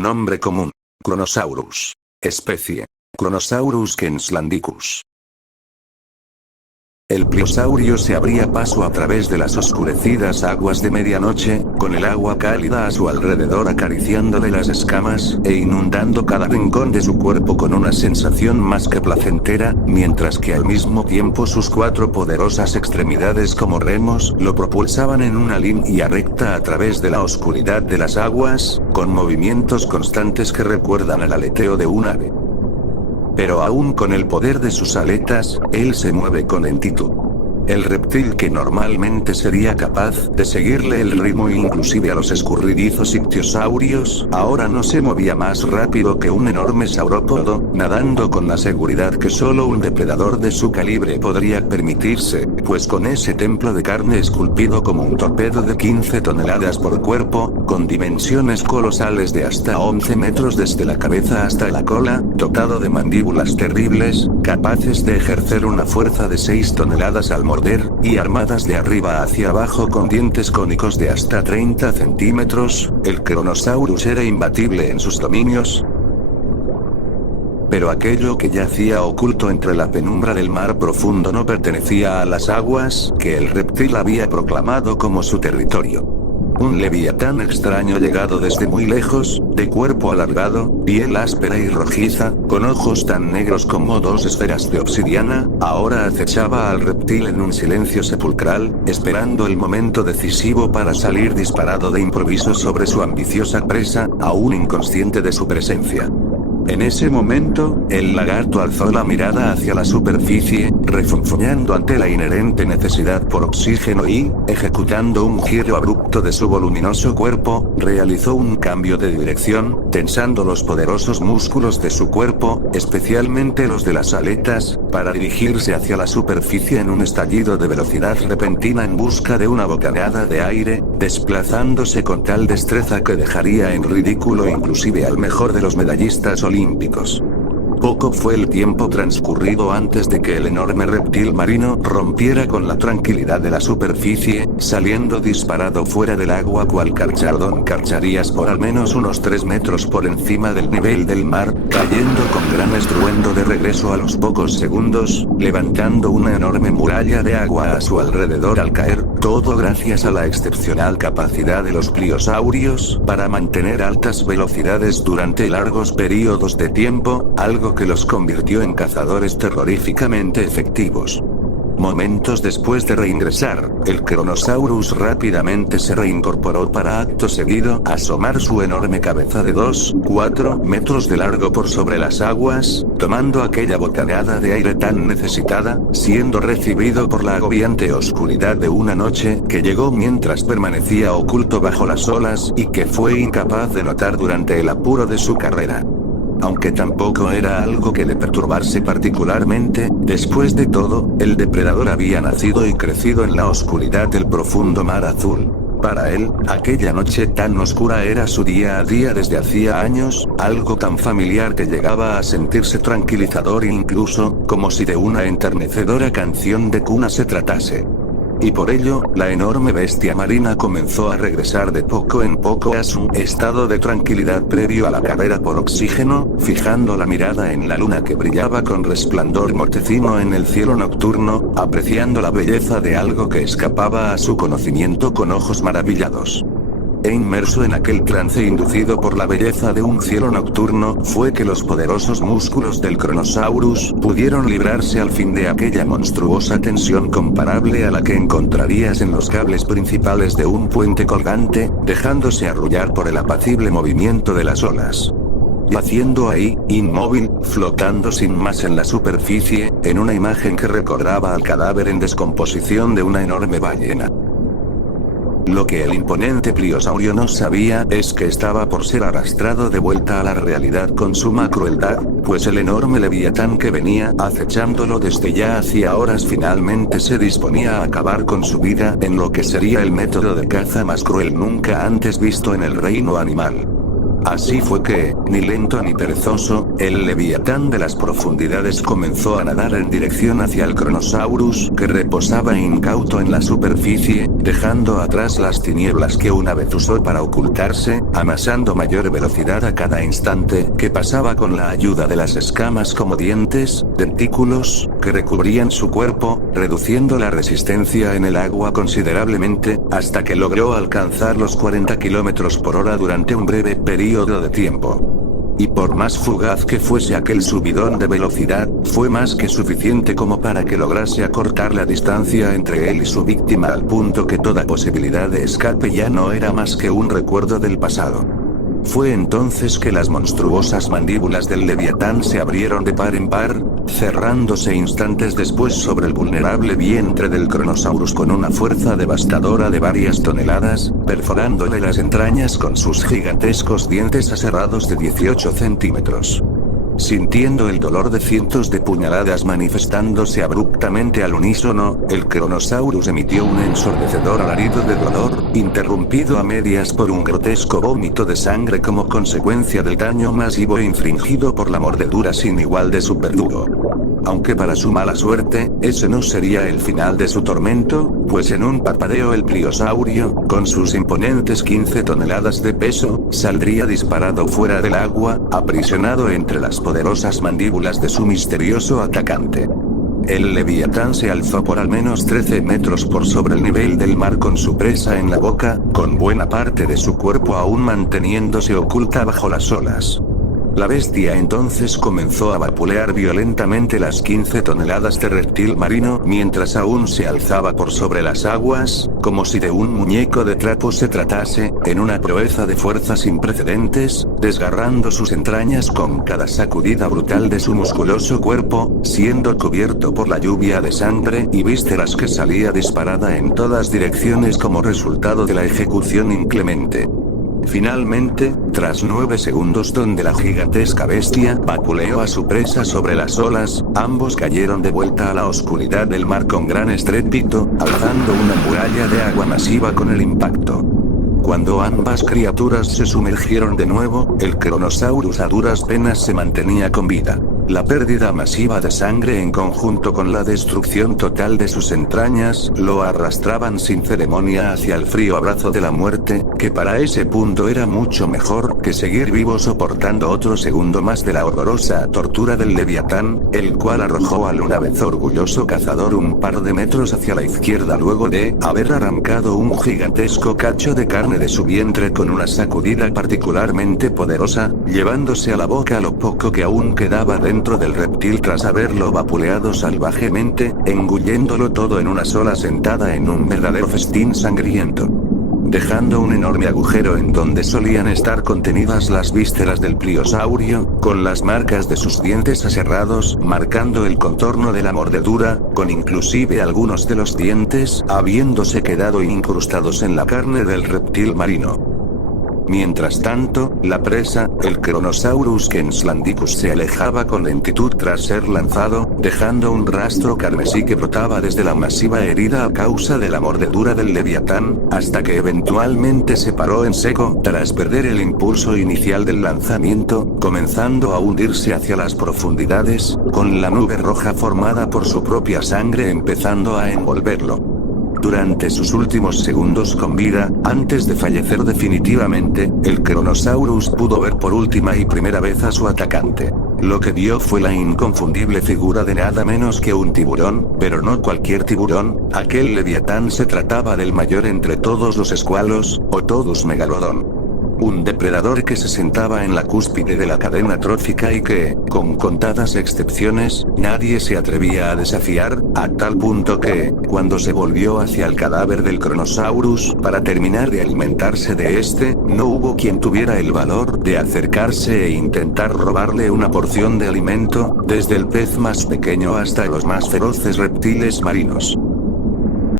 Nombre común. Kronosaurus. Especie. Kronosaurus kenslandicus. El pliosaurio se abría paso a través de las oscurecidas aguas de medianoche, con el agua cálida a su alrededor acariciándole las escamas, e inundando cada rincón de su cuerpo con una sensación más que placentera, mientras que al mismo tiempo sus 4 poderosas extremidades como remos lo propulsaban en una línea recta a través de la oscuridad de las aguas, con movimientos constantes que recuerdan al aleteo de un ave. Pero aún con el poder de sus aletas, él se mueve con lentitud. El reptil que normalmente sería capaz de seguirle el ritmo inclusive a los escurridizos ictiosaurios, ahora no se movía más rápido que un enorme saurópodo, nadando con la seguridad que solo un depredador de su calibre podría permitirse, pues con ese templo de carne esculpido como un torpedo de 15 toneladas por cuerpo, con dimensiones colosales de hasta 11 metros desde la cabeza hasta la cola, dotado de mandíbulas terribles, capaces de ejercer una fuerza de 6 toneladas al morder, y armadas de arriba hacia abajo con dientes cónicos de hasta 30 centímetros, el Kronosaurus era imbatible en sus dominios. Pero aquello que yacía oculto entre la penumbra del mar profundo no pertenecía a las aguas que el reptil había proclamado como su territorio. Un leviatán extraño llegado desde muy lejos, de cuerpo alargado, piel áspera y rojiza, con ojos tan negros como 2 esferas de obsidiana, ahora acechaba al reptil en un silencio sepulcral, esperando el momento decisivo para salir disparado de improviso sobre su ambiciosa presa, aún inconsciente de su presencia. En ese momento, el lagarto alzó la mirada hacia la superficie, refunfuñando ante la inherente necesidad por oxígeno y, ejecutando un giro abrupto de su voluminoso cuerpo, realizó un cambio de dirección, tensando los poderosos músculos de su cuerpo, especialmente los de las aletas, para dirigirse hacia la superficie en un estallido de velocidad repentina en busca de una bocanada de aire, desplazándose con tal destreza que dejaría en ridículo inclusive al mejor de los medallistas olímpicos. Poco fue el tiempo transcurrido antes de que el enorme reptil marino rompiera con la tranquilidad de la superficie, saliendo disparado fuera del agua cual carchardón carcharías por al menos unos 3 metros por encima del nivel del mar, cayendo con gran estruendo de regreso a los pocos segundos, levantando una enorme muralla de agua a su alrededor al caer, todo gracias a la excepcional capacidad de los pliosaurios para mantener altas velocidades durante largos periodos de tiempo, algo que los convirtió en cazadores terroríficamente efectivos. Momentos después de reingresar, el Kronosaurus rápidamente se reincorporó para acto seguido asomar su enorme cabeza de 2-4 metros de largo por sobre las aguas, tomando aquella bocanada de aire tan necesitada, siendo recibido por la agobiante oscuridad de una noche que llegó mientras permanecía oculto bajo las olas y que fue incapaz de notar durante el apuro de su carrera. Aunque tampoco era algo que le perturbase particularmente, después de todo, el depredador había nacido y crecido en la oscuridad del profundo mar azul. Para él, aquella noche tan oscura era su día a día desde hacía años, algo tan familiar que llegaba a sentirse tranquilizador incluso, como si de una enternecedora canción de cuna se tratase. Y por ello, la enorme bestia marina comenzó a regresar de poco en poco a su estado de tranquilidad previo a la carrera por oxígeno, fijando la mirada en la luna que brillaba con resplandor mortecino en el cielo nocturno, apreciando la belleza de algo que escapaba a su conocimiento con ojos maravillados. E inmerso en aquel trance inducido por la belleza de un cielo nocturno, fue que los poderosos músculos del Kronosaurus pudieron librarse al fin de aquella monstruosa tensión comparable a la que encontrarías en los cables principales de un puente colgante, dejándose arrullar por el apacible movimiento de las olas. Yaciendo ahí, inmóvil, flotando sin más en la superficie, en una imagen que recordaba al cadáver en descomposición de una enorme ballena. Lo que el imponente pliosaurio no sabía es que estaba por ser arrastrado de vuelta a la realidad con suma crueldad, pues el enorme leviatán que venía acechándolo desde ya hacía horas finalmente se disponía a acabar con su vida en lo que sería el método de caza más cruel nunca antes visto en el reino animal. Así fue que, ni lento ni perezoso, el leviatán de las profundidades comenzó a nadar en dirección hacia el Kronosaurus que reposaba incauto en la superficie, dejando atrás las tinieblas que una vez usó para ocultarse, amasando mayor velocidad a cada instante que pasaba con la ayuda de las escamas como dientes, dentículos, que recubrían su cuerpo, reduciendo la resistencia en el agua considerablemente, hasta que logró alcanzar los 40 km por hora durante un breve periodo de tiempo. Y por más fugaz que fuese aquel subidón de velocidad, fue más que suficiente como para que lograse acortar la distancia entre él y su víctima al punto que toda posibilidad de escape ya no era más que un recuerdo del pasado. Fue entonces que las monstruosas mandíbulas del leviatán se abrieron de par en par, cerrándose instantes después sobre el vulnerable vientre del Kronosaurus con una fuerza devastadora de varias toneladas, perforándole las entrañas con sus gigantescos dientes aserrados de 18 centímetros. Sintiendo el dolor de cientos de puñaladas manifestándose abruptamente al unísono, el Kronosaurus emitió un ensordecedor alarido de dolor, interrumpido a medias por un grotesco vómito de sangre como consecuencia del daño masivo infligido por la mordedura sin igual de su verdugo. Aunque para su mala suerte, ese no sería el final de su tormento, pues en un parpadeo el pliosaurio, con sus imponentes 15 toneladas de peso, saldría disparado fuera del agua, aprisionado entre las poderosas mandíbulas de su misterioso atacante. El leviatán se alzó por al menos 13 metros por sobre el nivel del mar con su presa en la boca, con buena parte de su cuerpo aún manteniéndose oculta bajo las olas. La bestia entonces comenzó a vapulear violentamente las 15 toneladas de reptil marino mientras aún se alzaba por sobre las aguas, como si de un muñeco de trapo se tratase, en una proeza de fuerza sin precedentes, desgarrando sus entrañas con cada sacudida brutal de su musculoso cuerpo, siendo cubierto por la lluvia de sangre y vísceras que salía disparada en todas direcciones como resultado de la ejecución inclemente. Finalmente, tras 9 segundos donde la gigantesca bestia vapuleó a su presa sobre las olas, ambos cayeron de vuelta a la oscuridad del mar con gran estrépito, alzando una muralla de agua masiva con el impacto. Cuando ambas criaturas se sumergieron de nuevo, el Kronosaurus a duras penas se mantenía con vida. La pérdida masiva de sangre en conjunto con la destrucción total de sus entrañas lo arrastraban sin ceremonia hacia el frío abrazo de la muerte, que para ese punto era mucho mejor que seguir vivo soportando otro segundo más de la horrorosa tortura del leviatán, el cual arrojó al una vez orgulloso cazador un par de metros hacia la izquierda luego de haber arrancado un gigantesco cacho de carne de su vientre con una sacudida particularmente poderosa, llevándose a la boca lo poco que aún quedaba dentro del reptil tras haberlo vapuleado salvajemente, engulléndolo todo en una sola sentada en un verdadero festín sangriento. Dejando un enorme agujero en donde solían estar contenidas las vísceras del pliosaurio, con las marcas de sus dientes aserrados marcando el contorno de la mordedura, con inclusive algunos de los dientes habiéndose quedado incrustados en la carne del reptil marino. Mientras tanto, la presa, el Kronosaurus Kenslandicus se alejaba con lentitud tras ser lanzado, dejando un rastro carmesí que brotaba desde la masiva herida a causa de la mordedura del leviatán, hasta que eventualmente se paró en seco tras perder el impulso inicial del lanzamiento, comenzando a hundirse hacia las profundidades, con la nube roja formada por su propia sangre empezando a envolverlo. Durante sus últimos segundos con vida, antes de fallecer definitivamente, el Kronosaurus pudo ver por última y primera vez a su atacante. Lo que vio fue la inconfundible figura de nada menos que un tiburón, pero no cualquier tiburón, aquel leviatán se trataba del mayor entre todos los escualos, Otodus megalodon. Un depredador que se sentaba en la cúspide de la cadena trófica y que, con contadas excepciones, nadie se atrevía a desafiar, a tal punto que, cuando se volvió hacia el cadáver del Kronosaurus para terminar de alimentarse de este, no hubo quien tuviera el valor de acercarse e intentar robarle una porción de alimento, desde el pez más pequeño hasta los más feroces reptiles marinos.